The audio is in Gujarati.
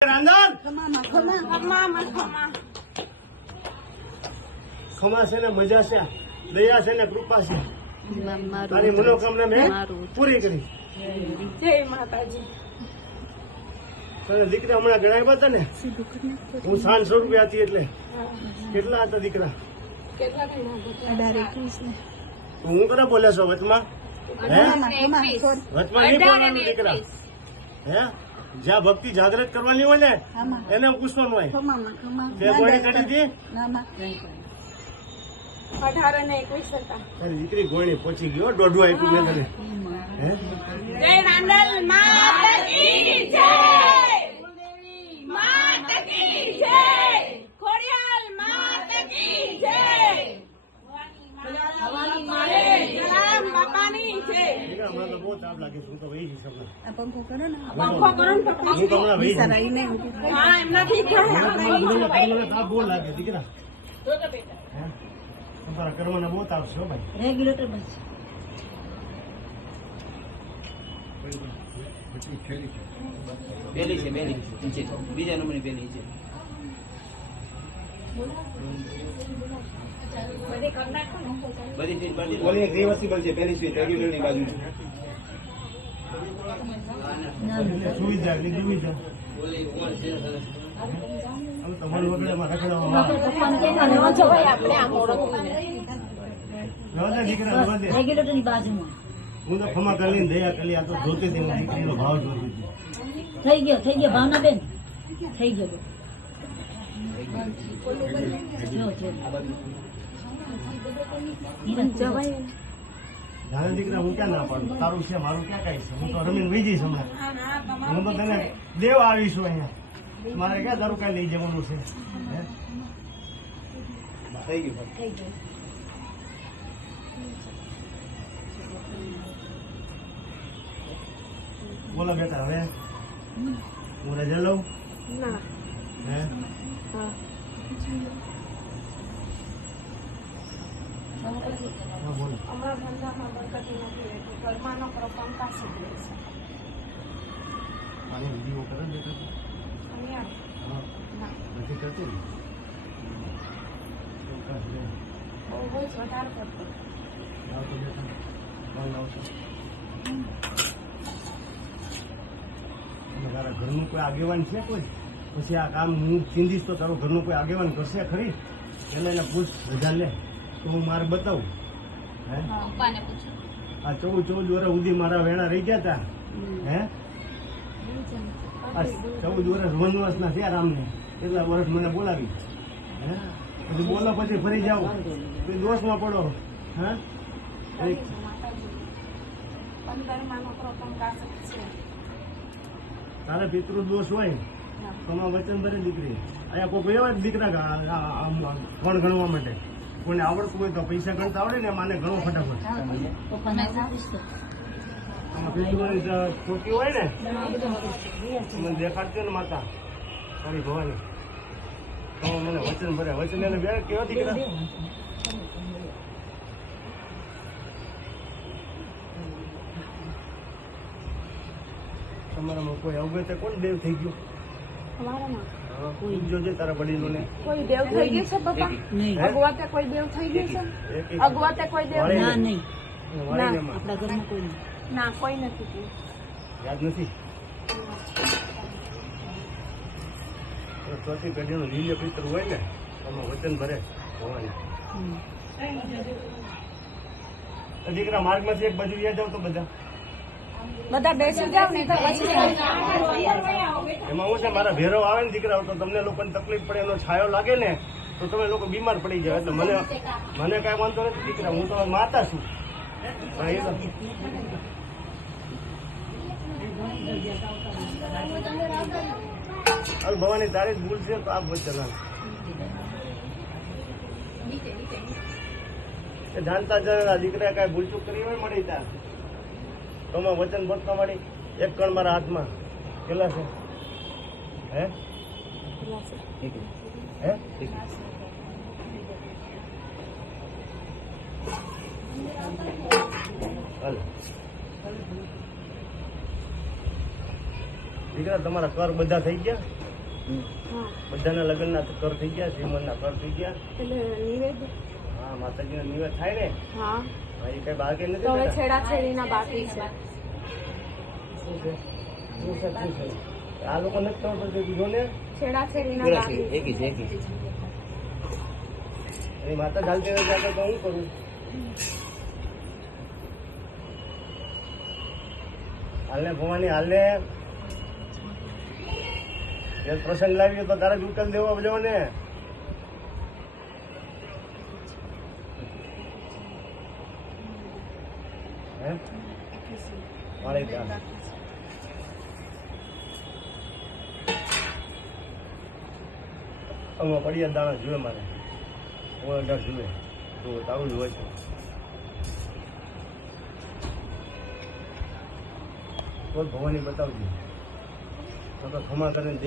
ખમા છે ને મજા છે, દયા છે ને કૃપા છે. તારી મનોકામના મેં પૂરી કરી. જય માતાજી. તને દીકરા હમણાં ગણાવ્યા હતા ને, હું 700 રૂપિયા હતી એટલે કેટલા હતા દીકરા? તો હું કરે બોલ્યા છો વચમાં? વચમાં નહીં બોલવાનું દીકરા. હે જ્યાં ભક્તિ જાગૃત કરવાની હોય ને એને પૂછવાનું હોય. તે ગોળી ચડી હતી? 18 અને 21 હતા. તારી દીકરી ગોળી પહોંચી ગયો, દોઢું આપ્યું મેં તને. હે જય રાંદલ માતા કી જય, માતા કી જય, ખોડિયાલ માતા કી જય, જલારામ બાપાની જય. દીકરા હમણાં તો બહુ તાપ લાગે છે, હું તો વહી જઈશ હમણાં. પંખો કરો ને હું તો હમણાં વહી જઈશ. હા એમનાથી તમને તાપ બહુ લાગે દીકરા. હે તમારા કર્મના બહુ તાપ છે ભાઈ. રેગ્યુલેટર બસ પહેલી છે નીચે બીજા નંબરની પહેલી છે. બધી ઓલી એક રિવર્સિબલ છે, પહેલી સ્વિચ રેગ્યુલરની બાજુ. સુઈ જાય એટલે સુઈ જાય. તમારી વગેરે માં રખડાવવામાં દીકરા રેગ્યુલેટર ની બાજુમાં હું તો ખમા કરી દયા કરી. આ તો જોતી હતી દીકરીનો ભાવ જોતી હતી. થઈ ગયો ભાવના બેન થઈ ગયો. જાણે દીકરા હું ક્યાં ના પાડું, તારું છે મારું ક્યાં કઈ છે. હું તો રમીને વહી જઈશ હમણાં. હું તો તને દેવા આવીશું અહીંયા. મારે ક્યાં તારું કઈ લઈ જવાનું છે? થઈ ગયું. બોલો બેટા, હવે હું રજા લઉં? ના હે હા બોલો. હમણાં ધંધામાં બરકત નથી રહેતી, ઘરમાંનો પ્રપંચ પાસે જ રહે છે. આને વિડીયો કરે ને બેટા? અહીંયા હા ના નથી કરતી ને? બહુ જ વધારે કરતો. લાવતો બેટા, કોણ લાવતો? તારા ઘરનું કોઈ આગેવાન છે કોઈ? પછી આ કામ હું ચીંધીશ તો તારું ઘરનું કોઈ આગેવાન કરશે ખરી? એને એને પૂછ, રજા લે તો હું મારે બતાવું. હે આ 14 વર્ષ સુધી મારા વેણા રહી ગયા હતા. હે આ 14 વર્ષ વનવાસ ના થયા રામને, એટલા વર્ષ મને બોલાવી. હે પછી બોલો પછી ફરી જાઓ પછી દોષમાં પડો. હા પંદરમાંનો પ્રપંચ પાસે છે. તારે પિતૃ દોષ હોય તમારા વચન ભરે દીકરી. અહીંયા કોઈ એવા દીકરા કોણ ગણવા માટે કોઈને આવડતું હોય તો પૈસા ગણતા આવડે ને માને ઘણો ફટાફટ. આમાં પિતૃની ખોટી હોય ને મને દેખાડજો ને માતા તારી ભવાની. તો મને વચન ભરે. વચન એને બે કેવા દીકરા? તમારામાં કોઈ અવગત કોણ દેવ થઈ ગયું? અમારામાં જોજે તારા વડીલોને. કોઈ દેવ થઈ ગયું છે પપ્પા? અગવાતે કોઈ દેવ થઈ ગયું છે? અગવાતે કોઈ દેવ? ના નહીં વાળીનેમાં. આપણા ઘરમાં કોઈ નહીં. ના કોઈ નથી થયું. યાદ નથી? ચોથી પેઢીનું લીલ્ય પિતર હોય ને એમાં વચન ભરે ભવાની. દીકરા માર્ગમાંથી એક બાજુ વ્યા જાવ તો બધા બેસી જાવ ને તો પછી એમાં હું છે મારા ભેરવ આવે ને દીકરા તો તમને લોકોને તકલીફ પડે, એનો છાયો લાગે ને તો તમે લોકો બીમાર પડી જાવ. એટલે મને કઈ વાંધો નથી દીકરા, હું તો માતા છું. ભવાની તારી જ ભૂલ છે તો આપ ચલાવ જાણતા જણા દીકરા કઈ ભૂલચૂક કરી હોય મળી ત્યાં તમે વચન બોલતા મળી. એક કણ મારા હાથમાં કેટલા છે? હે હે દીકરા તમારા કર બધા થઈ ગયા? હા બધાના લગ્નના કર થઈ ગયા, શ્રીમંતના કર થઈ ગયા. એટલે નિવેદ હા, માતાજીનો નિવેદ થાય ને. હા હા, એ કઈ બાકી નથી તો હવે થતા. છેડાછેડીના બાકી છે. શું છે? શું છે? શું છે? આ લોકો નથી ખબર પડતી, જો ને છેડાછેડીના પૂરા બાકી છે એકી છે એકી. એ માતા ચાલતી હોય ત્યારે તો હું કરું. હાલને ભવાની હાલને એ પ્રસંગ લાવ્યો તો તારે જ ઉકેલ દેવો પડ્યો ને. હે મારે ત્યાં આમાં પડિયા દાણા જોઈએ મારે. હું 18 જોઈએ તો તારું જ હોય છે. કોઈ ભવાની બતાવજો તો ખમા કરીને